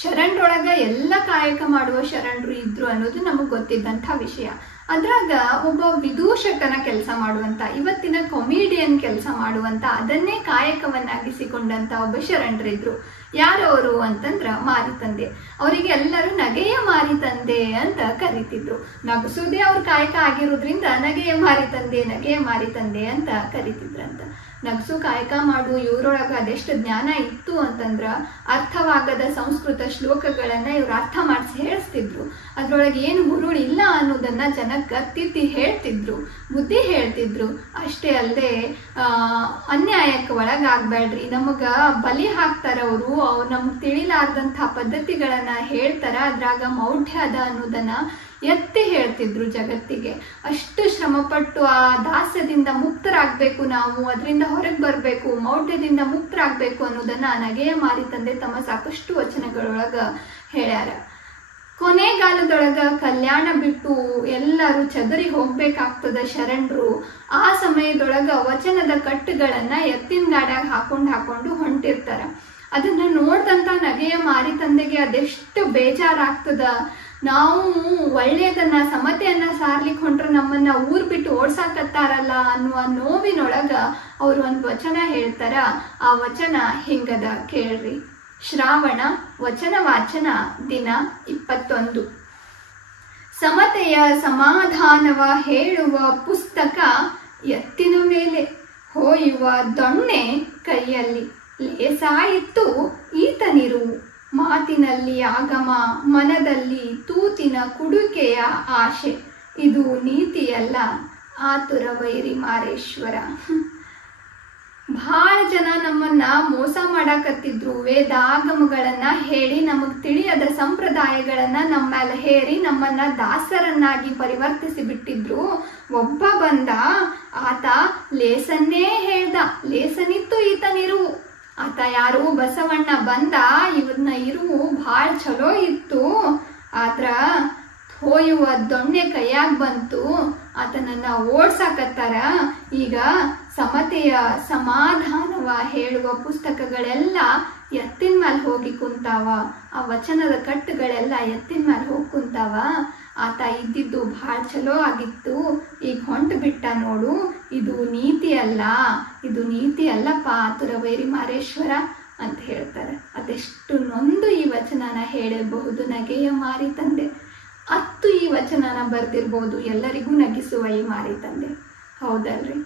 ಶರಣರೊಳಗ ಎಲ್ಲ ಕಾಯಕ ಮಾಡುವ ಶರಣರು ಇದ್ರು ಅನ್ನೋದು ನಮಗೆ ಗೊತ್ತಿದ್ದಂಥ ವಿಷಯ. ಅದ್ರಾಗ ಒಬ್ಬ ವಿದೂಷಕನ ಕೆಲಸ ಮಾಡುವಂತ, ಇವತ್ತಿನ ಕಾಮಿಡಿಯನ್ ಕೆಲಸ ಮಾಡುವಂತ, ಅದನ್ನೇ ಕಾಯಕವನ್ನಾಗಿಸಿಕೊಂಡಂತ ಒಬ್ಬ ಶರಣರಿದ್ರು. ಯಾರವರು ಅಂತಂದ್ರ ಮಾರಿತಂದೆ. ಅವರಿಗೆ ಎಲ್ಲರೂ ನಗೆಯ ಮಾರಿತಂದೆ ಅಂತ ಕರಿತಿದ್ರು. ನಗಿಸೋದೇ ಅವ್ರ ಕಾಯಕ ಆಗಿರೋದ್ರಿಂದ ನಗೆಯ ಮಾರಿತಂದೆ ಅಂತ ಕರಿತಿದ್ರಂತ. ನಗಸು ಕಾಯಕ ಮಾಡು ಇವರೊಳಗ ಅದೆಷ್ಟು ಜ್ಞಾನ ಇತ್ತು ಅಂತಂದ್ರ ಅರ್ಥವಾಗದ ಸಂಸ್ಕೃತ ಶ್ಲೋಕಗಳನ್ನ ಇವ್ರು ಅರ್ಥ ಮಾಡಿಸಿ ಹೇಳಿಸ್ತಿದ್ರು. ಅದ್ರೊಳಗೆ ಏನು ಹುರುಳು ಇಲ್ಲ ಅನ್ನೋದನ್ನ ಜನಕ್ಕೆ ತಿದ್ದಿ ಹೇಳ್ತಿದ್ರು, ಬುದ್ಧಿ ಹೇಳ್ತಿದ್ರು. ಅಷ್ಟೇ ಅಲ್ಲದೆ ಅನ್ಯಾಯಕ್ಕೆ ಒಳಗಾಗ್ಬೇಡ್ರಿ, ನಮಗ ಬಲಿ ಹಾಕ್ತಾರ ಅವರು ನಮ್ಗೆ ತಿಳಿಲಾರ್ದಂಥ ಪದ್ಧತಿಗಳನ್ನ ಹೇಳ್ತಾರ, ಅದ್ರಾಗ ಮೌಢ್ಯ ಅದ ಅನ್ನೋದನ್ನ ಎತ್ತಿ ಹೇಳ್ತಿದ್ರು ಜಗತ್ತಿಗೆ. ಅಷ್ಟು ಶ್ರಮಪಟ್ಟು ಆ ದಾಸ್ಯದಿಂದ ಮುಕ್ತರಾಗಬೇಕು, ನಾವು ಅದರಿಂದ ಹೊರಗೆ ಬರಬೇಕು, ಮೌಢ್ಯದಿಂದ ಮುಕ್ತರಾಗಬೇಕು ಅನ್ನೋದನ್ನ ನಗೆಯ ಮಾರಿತಂದೆ ತಮ್ಮ ಸಾಕಷ್ಟು ವಚನಗಳೊಳಗ ಹೇಳ್ಯಾರ. ಕೊನೆಗಾಲದೊಳಗ ಕಲ್ಯಾಣ ಬಿಟ್ಟು ಎಲ್ಲರೂ ಚದರಿ ಹೋಗ್ಬೇಕಾಗ್ತದ ಶರಣರು. ಆ ಸಮಯದೊಳಗ ವಚನದ ಕಟ್ಟುಗಳನ್ನ ಎತ್ತಿನ ಗಾಡ್ಯಾಗ ಹಾಕೊಂಡು ಹೊಂಟಿರ್ತಾರ. ಅದನ್ನ ನೋಡ್ದಂತ ನಗೆಯ ಮಾರಿತಂದೆಗೆ ಅದೆಷ್ಟು ಬೇಜಾರಾಗ್ತದ. ನಾವು ಒಳ್ಳೆಯದನ್ನ ಸಮತೆಯನ್ನ ಸಾರ್ಲಿಕ್ಕೆ ಹೊಂಟ್ರೆ ನಮ್ಮನ್ನ ಊರ್ ಬಿಟ್ಟು ಓಡ್ಸಾಕತ್ತಾರಲ್ಲ ಅನ್ನುವ ನೋವಿನೊಳಗ ಅವ್ರು ಒಂದು ವಚನ ಹೇಳ್ತಾರ. ಆ ವಚನ ಹಿಂಗದ, ಕೇಳ್ರಿ. ಶ್ರಾವಣ ವಚನ ವಾಚನ ದಿನ 21. ಸಮತೆಯ ಸಮಾಧಾನವ ಹೇಳುವ ಪುಸ್ತಕ ಎತ್ತಿನ ಮೇಲೆ ಹೋಯುವ ದೊಣ್ಣೆ ಕೈಯಲ್ಲಿ. ಲೇಸಾಯಿತು ಈತನಿರು ಮಾತಿನಲ್ಲಿ ಆಗಮ, ಮನದಲ್ಲಿ ತೂತಿನ ಕುಡುಕೆಯ ಆಶೆ. ಇದು ನೀತಿಯಲ್ಲ ಆತುರ ವೈರಿ ಮಾರೇಶ್ವರ. ಬಹಳ ಜನ ನಮ್ಮನ್ನ ಮೋಸ ಮಾಡಾಕತ್ತಿದ್ರು. ವೇದಾಗಮಗಳನ್ನ ಹೇಳಿ ನಮಗ್ ತಿಳಿಯದ ಸಂಪ್ರದಾಯಗಳನ್ನ ನಮ್ಮ ಮೇಲೆ ಹೇರಿ ನಮ್ಮನ್ನ ದಾಸರನ್ನಾಗಿ ಪರಿವರ್ತಿಸಿ ಬಿಟ್ಟಿದ್ರು. ಒಬ್ಬ ಬಂದ, ಆತ ಲೇಸನ್ನೇ ಹೇಳ್ದ. ಲೇಸನಿತ್ತು ಈತನಿರು. ಆತ ಯಾರು? ಬಸವಣ್ಣ ಬಂದ. ಇವನ್ನ ಇರುವು ಭಾಳ ಚಲೋ ಇತ್ತು, ಆದ್ರ ಹೋಯುವ ದೊಣ್ಣೆ ಕೈಯಾಗ ಬಂತು, ಆತನನ್ನ ಓಡ್ಸಾಕತ್ತಾರ. ಈಗ ಸಮತೆಯ ಸಮಾಧಾನವ ಹೇಳುವ ಪುಸ್ತಕಗಳೆಲ್ಲ ಎತ್ತಿನ ಮೇಲೆ ಹೋಗಿ ಕುಂತಾವ, ಆ ವಚನದ ಕಟ್ಟುಗಳೆಲ್ಲ ಎತ್ತಿನ ಮೇಲೆ ಹೋಗಿ ಕುಂತಾವ. ಆತ ಇದ್ದಿದ್ದು ಭಾಳ ಚಲೋ ಆಗಿತ್ತು, ಈಗ ಹೊಂಟು ಬಿಟ್ಟ ನೋಡು. ಇದು ನೀತಿ ಅಲ್ಲಪ್ಪ ಆತುರ ವೈರಿ ಮಾರೇಶ್ವರ ಅಂತ ಹೇಳ್ತಾರೆ. ಅದೆಷ್ಟು ನೊಂದು ಈ ವಚನನ ಹೇಳಬಹುದು ನಗೆಯ ಮಾರಿತಂದೆ. ಅತ್ತು ಈ ವಚನನ ಬರ್ದಿರ್ಬೋದು ಎಲ್ಲರಿಗೂ ನಗಿಸುವ ಈ ಮಾರಿತಂದೆ. ಹೌದಲ್ರಿ?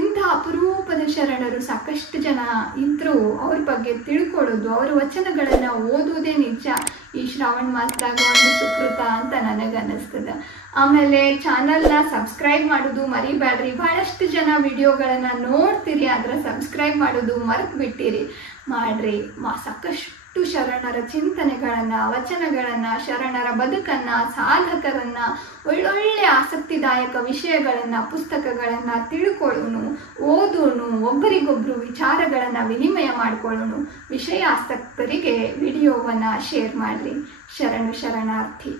ಇಂಥ ಅಪರೂಪದ ಶರಣರು ಸಾಕಷ್ಟು ಜನ ಇದ್ರು. ಅವ್ರ ಬಗ್ಗೆ ತಿಳ್ಕೊಳ್ಳೋದು, ಅವ್ರ ವಚನಗಳನ್ನ ಓದುವುದೇ ನಿಜ ಈ ಶ್ರಾವಣ ಮಾಸದಾಗ ಒಂದು ಸುಕೃತ ಅಂತ ನನಗನ್ನಿಸ್ತದ. ಆಮೇಲೆ ಚಾನಲ್ನ ಸಬ್ಸ್ಕ್ರೈಬ್ ಮಾಡೋದು ಮರಿಬೇಡ್ರಿ. ಬಹಳಷ್ಟು ಜನ ವಿಡಿಯೋಗಳನ್ನ ನೋಡ್ತೀರಿ, ಆದ್ರೆ ಸಬ್ಸ್ಕ್ರೈಬ್ ಮಾಡೋದು ಮರೆತು ಬಿಟ್ಟಿರಿ. ಮಾಡ್ರಿ. ಸಾಕಷ್ಟು ಶರಣರ ಚಿಂತನೆಗಳನ್ನ, ವಚನಗಳನ್ನ, ಶರಣರ ಬದುಕನ್ನ, ಸಾಧಕರನ್ನ, ಒಳ್ಳೊಳ್ಳೆ ಆಸಕ್ತಿದಾಯಕ ವಿಷಯಗಳನ್ನ, ಪುಸ್ತಕಗಳನ್ನ ತಿಳ್ಕೊಳ್ಳೋನು, ಓದೋನು, ಒಬ್ಬರಿಗೊಬ್ರು ವಿಚಾರಗಳನ್ನ ವಿನಿಮಯ ಮಾಡ್ಕೊಳ್ಳೋನು. ವಿಷಯ ಆಸಕ್ತರಿಗೆ ವಿಡಿಯೋವನ್ನ ಶೇರ್ ಮಾಡ್ರಿ. ಶರಣಾರ್ಥಿ.